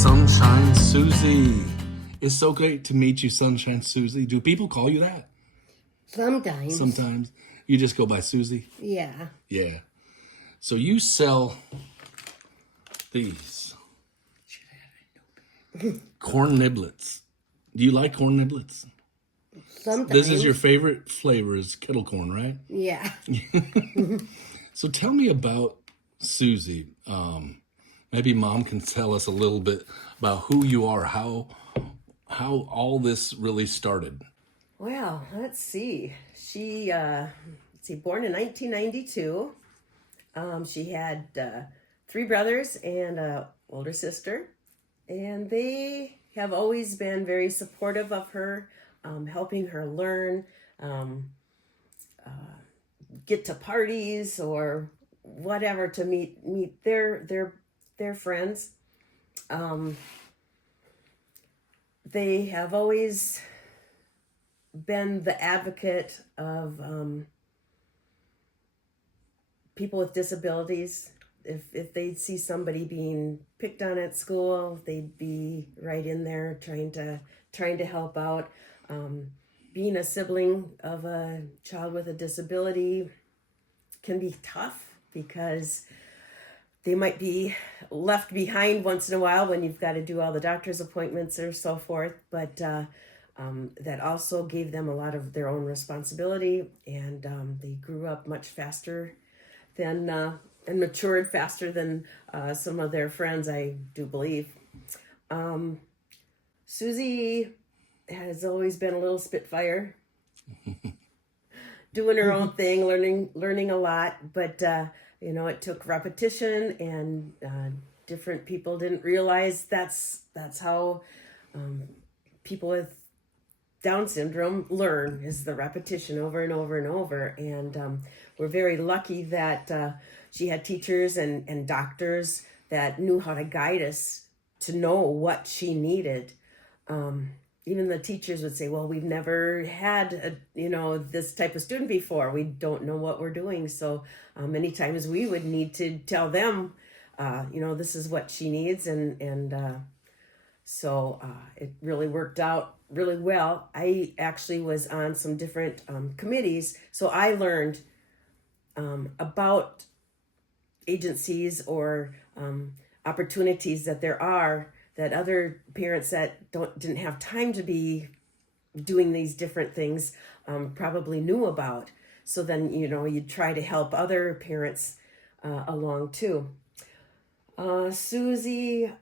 Sunshine Suzy. It's so great to meet you, Sunshine Suzy. Do people call you that? Sometimes. Sometimes. You just go by Suzy? Yeah. Yeah. So you sell these corn niblets. Do you like corn niblets? Sometimes. This is your favorite flavor is kettle corn, right? Yeah. So tell me about Suzy. Maybe Mom can tell us a little bit about who you are, how all this really started. Well, let's see. She, born in 1992. She had 3 brothers and an older sister, and they have always been very supportive of her, helping her learn, get to parties or whatever to meet their friends. They have always been the advocate of people with disabilities. If they'd see somebody being picked on at school, they'd be right in there trying to help out. Being a sibling of a child with a disability can be tough because they might be left behind once in a while when you've got to do all the doctor's appointments or so forth. But that also gave them a lot of their own responsibility, and they grew up much faster than and matured faster than some of their friends, I do believe. Suzy has always been a little spitfire, doing her own thing, learning a lot, but it took repetition, and different people didn't realize that's how people with Down syndrome learn, is the repetition over and over and over. And we're very lucky that she had teachers and doctors that knew how to guide us to know what she needed. Even the teachers would say, well, we've never had this type of student before. We don't know what we're doing. So many times we would need to tell them, this is what she needs. So it really worked out really well. I actually was on some different committees. So I learned about agencies or opportunities that there are that other parents that didn't have time to be doing these different things probably knew about. So then, you'd try to help other parents along too. Suzy,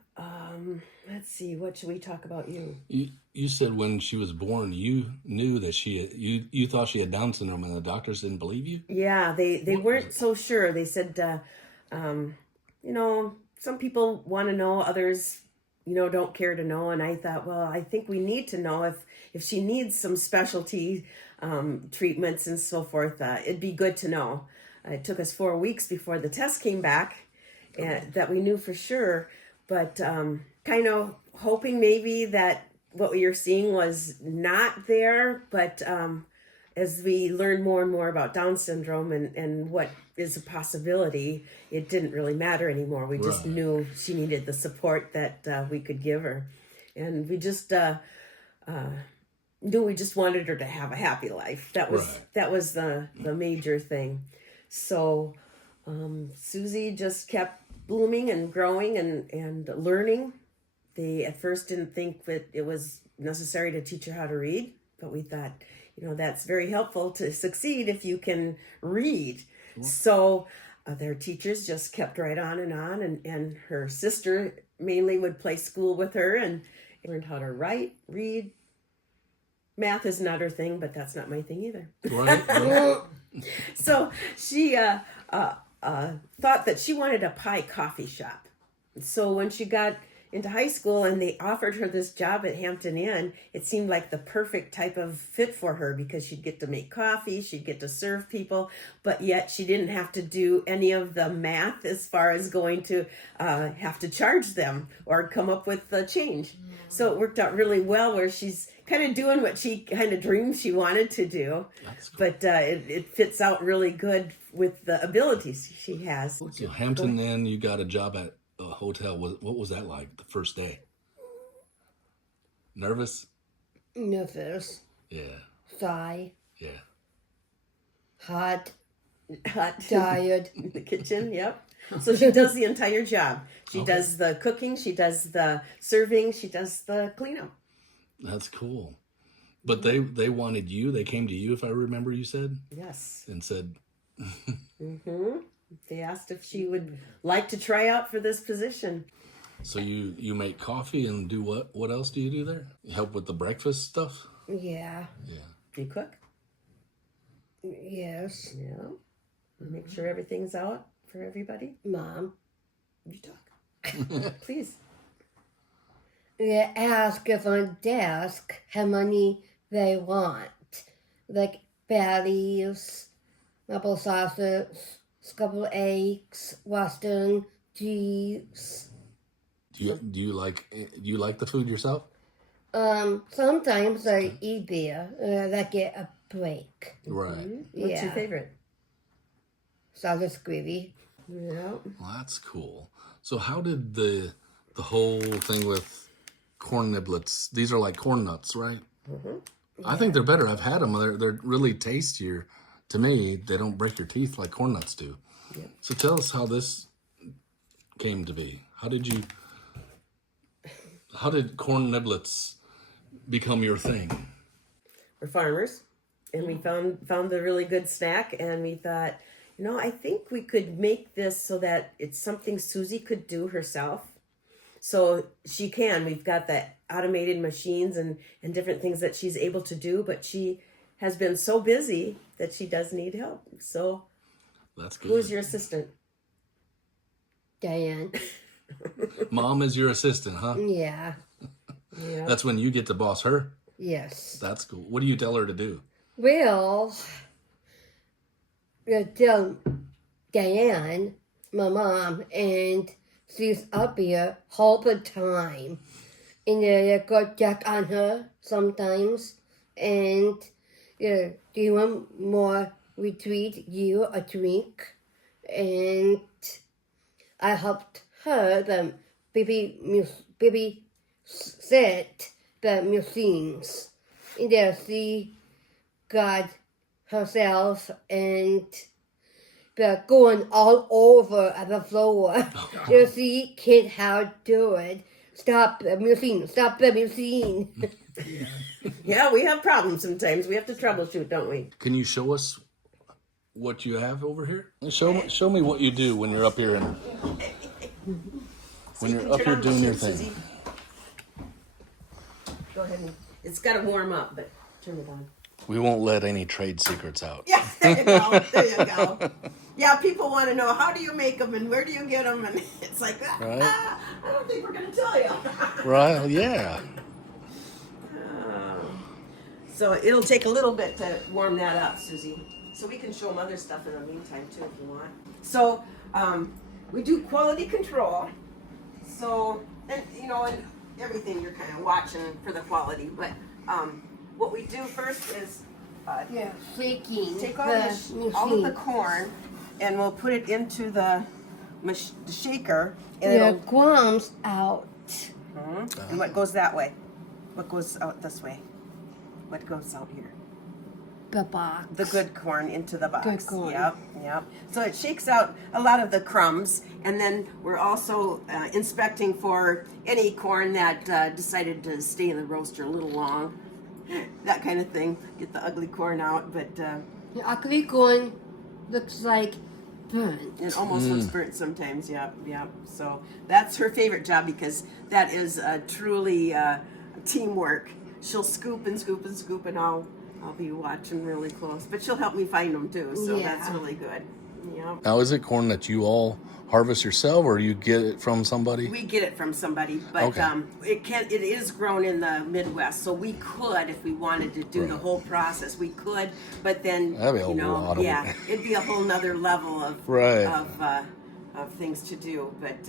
let's see, what should we talk about you? You said when she was born, you knew that you thought she had Down syndrome, and the doctors didn't believe you? Yeah, they weren't so sure. They said, some people want to know, others don't care to know. And I thought, well, I think we need to know if she needs some specialty treatments and so forth. It'd be good to know. It took us 4 weeks before the test came back, and that we knew for sure. But kind of hoping maybe that what we were seeing was not there. But as we learned more and more about Down syndrome and what is a possibility, it didn't really matter anymore. We just knew she needed the support that we could give her. And we just knew we just wanted her to have a happy life. That was the major thing. So Suzy just kept blooming and growing and learning. They at first didn't think that it was necessary to teach her how to read, but we thought, that's very helpful to succeed if you can read. So their teachers just kept right on, and her sister mainly would play school with her and learned how to write, read. Math is not her thing, but that's not my thing either. Right. So she thought that she wanted a pie coffee shop. So when she got into high school and they offered her this job at Hampton Inn, it seemed like the perfect type of fit for her because she'd get to make coffee, she'd get to serve people, but yet she didn't have to do any of the math as far as going to have to charge them or come up with the change. So it worked out really well where she's kind of doing what she kind of dreamed she wanted to do. That's cool. But it fits out really good with the abilities she has. So Hampton Inn, you got a job at a hotel. What was that like the first day? Nervous? nervous, Yeah. shy, Yeah. hot, Hot. tired. In the kitchen, yep. So she does the entire job. She Okay. does the cooking, she does the serving, she does the cleanup. That's cool. But they wanted you. They came to you, if I remember you said, Yes. and said, They asked if she would like to try out for this position. so you make coffee and do what? What else do you do there? You help with the breakfast stuff? Yeah, Yeah. Do you cook? yes, Yeah. Make sure everything's out for everybody. Mom. You talk. Please. They ask if on desk how many they want, like patties, apple sausage, scrambled eggs, western cheese. Do you like the food yourself? Sometimes I eat there. I get a break. Right. What's your favorite? Sausage gravy. Yeah. Well, that's cool. So how did the whole thing with corn niblets? These are like corn nuts, right? I think they're better. I've had them. They're really tastier. To me, they don't break your teeth like corn nuts do. Yep. So tell us how this came to be. How did corn niblets become your thing? We're farmers, and we found the really good snack, and we thought, I think we could make this so that it's something Suzy could do herself. So she can. We've got the automated machines and different things that she's able to do, but she has been so busy that she does need help. So That's good. who's your assistant? Diane. Mom is your assistant, huh? Yeah. Yeah. That's when you get to boss her. Yes. That's cool. What do you tell her to do? Well, I tell Diane, my mom, and she's up here all the time. And I go check on her sometimes. And do you want more? We treat you a drink. And I helped her the baby set the machines. And there she got herself and going all over at the floor. You see, kid, how to do it. Stop the machine. Stop the machine. Yeah, we have problems sometimes. We have to troubleshoot, don't we? Can you show us what you have over here? Show me what you do when you're up here and when you're up here doing your thing. Suzy. Go ahead and it's got to warm up, but turn it on. We won't let any trade secrets out. Yeah, there you go. There you go. Yeah, people want to know, how do you make them and where do you get them? And it's like, Right. I don't think we're going to tell you. Right? Yeah. So it'll take a little bit to warm that up, Suzy. So we can show them other stuff in the meantime too if you want. So we do quality control. So, and everything you're kind of watching for the quality. But what we do first is Shaking take all of the corn and we'll put it into the shaker. And the crumbs out. And what goes that way? What goes out this way? What goes out here? The box. The good corn into the box. Good corn. Yep. So it shakes out a lot of the crumbs, and then we're also inspecting for any corn that decided to stay in the roaster a little long. That kind of thing. Get the ugly corn out, but The ugly corn looks like burnt. it almost looks burnt sometimes. Yep. So that's her favorite job because that is truly teamwork. She'll scoop and scoop and scoop, and I'll be watching really close. But she'll help me find them too, so that's really good. Yeah. Now, is it corn that you all harvest yourself, or you get it from somebody? We get it from somebody, but Okay. it is grown in the Midwest, so we could, if we wanted to do the whole process, we could. But then That'd be a lot of work. it'd be a whole nother level of Right. of things to do. But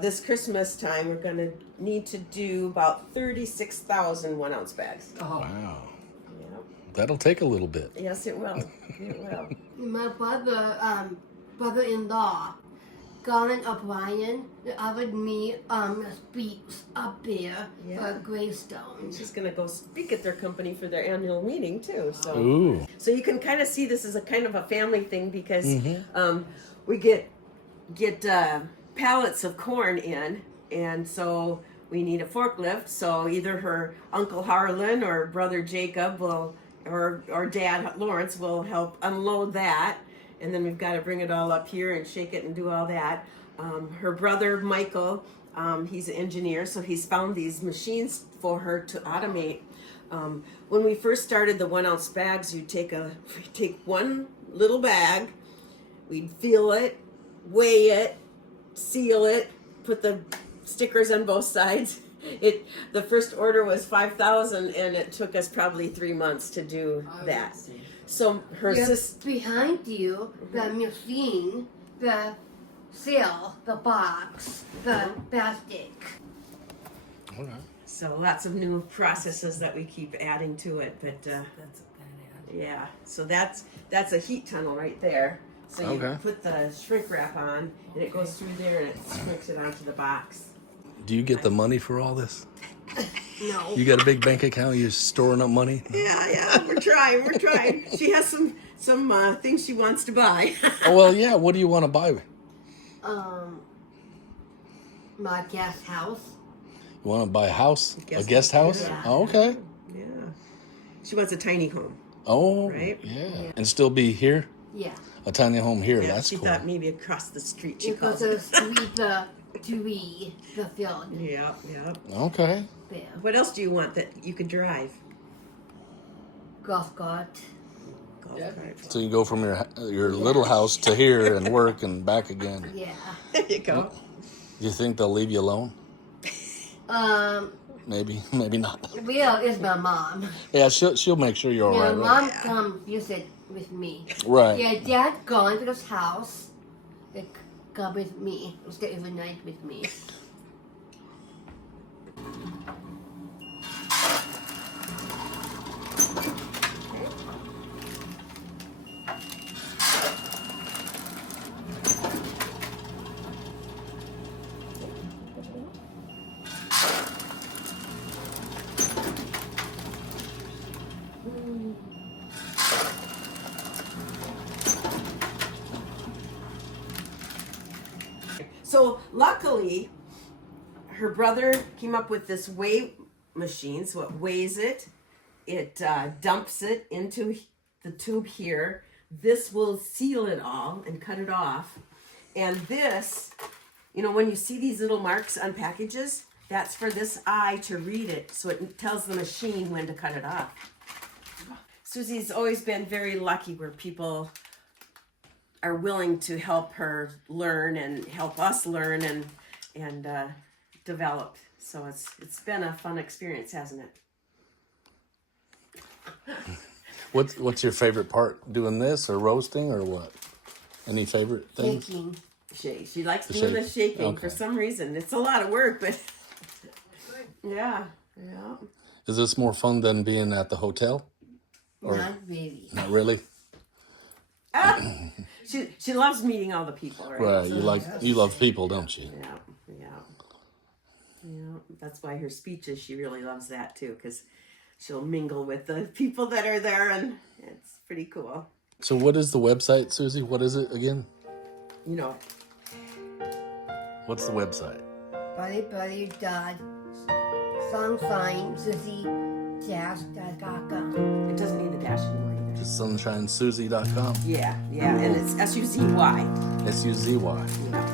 this Christmas time, we're gonna need to do about 36,000 1-ounce bags. Wow. Yeah. That'll take a little bit. Yes, it will. It will. My brother-in-law Colin O'Brien offered me a speech up there for a gravestone. She's going to go speak at their company for their annual meeting too. Ooh. So you can kind of see this as a kind of a family thing because we get pallets of corn in, and so we need a forklift. So either her Uncle Harlan or brother Jacob will, or Dad Lawrence will help unload that, and then we've got to bring it all up here and shake it and do all that. Her brother Michael, he's an engineer, so he's found these machines for her to automate. When we first started the 1 ounce bags, you take one little bag, we'd feel it, weigh it, seal it, put the stickers on both sides. The first order was 5,000, and it took us probably 3 months to do that. So her sister Behind you, the machine, the seal, the box, the plastic. All right. So lots of new processes that we keep adding to it, but yeah. So that's a heat tunnel right there. So you put the shrink wrap on, and it goes through there, and it shrinks it onto the box. Do you get the money for all this? No. You got a big bank account? You're storing up money? Yeah, we're trying. She has some things she wants to buy. Oh, well, yeah. What do you want to buy? You My guest house. want to buy a house? Guest A guest house? Yeah. Oh, okay. Yeah, she wants a tiny home. Oh, Right? yeah. And still be here? Yeah. A tiny home here. Yeah, That's she cool. thought maybe across the street. She Because calls it. of street, the field. Yeah. Okay. There. What else do you want that you could drive? Golf cart. Golf cart. So you go from your little house to here and work and back again. Yeah. There you go. You think they'll leave you alone? Um, Maybe not. Will is my mom. Yeah, she'll make sure you're all Yeah, right. Right? mom come visit with me. Right. Yeah, dad gone to his house. They come with me. Stay overnight with me. So luckily, her brother came up with this weigh machine. So it weighs it. It dumps it into the tube here. This will seal it all and cut it off. And this, when you see these little marks on packages, that's for this eye to read it. So it tells the machine when to cut it off. Susie's always been very lucky where people are willing to help her learn and help us learn and develop. So it's been a fun experience, hasn't it? What's your favorite part? Doing this or roasting or what? Any favorite things? Baking. She likes doing the shaking Okay. for some reason. It's a lot of work, but yeah. Is this more fun than being at the hotel? Not really. Not really. She loves meeting all the people, right? Right. So- You love people, don't you? Yeah. That's why her speeches, she really loves that too, because she'll mingle with the people that are there, and it's pretty cool. So what is the website, Susie? What is it again? What's the website? www.sunshinesuzy.com. It doesn't need the dash anymore either. Just sunshinesuzy.com. Yeah, and it's Suzy. Suzy. Yeah.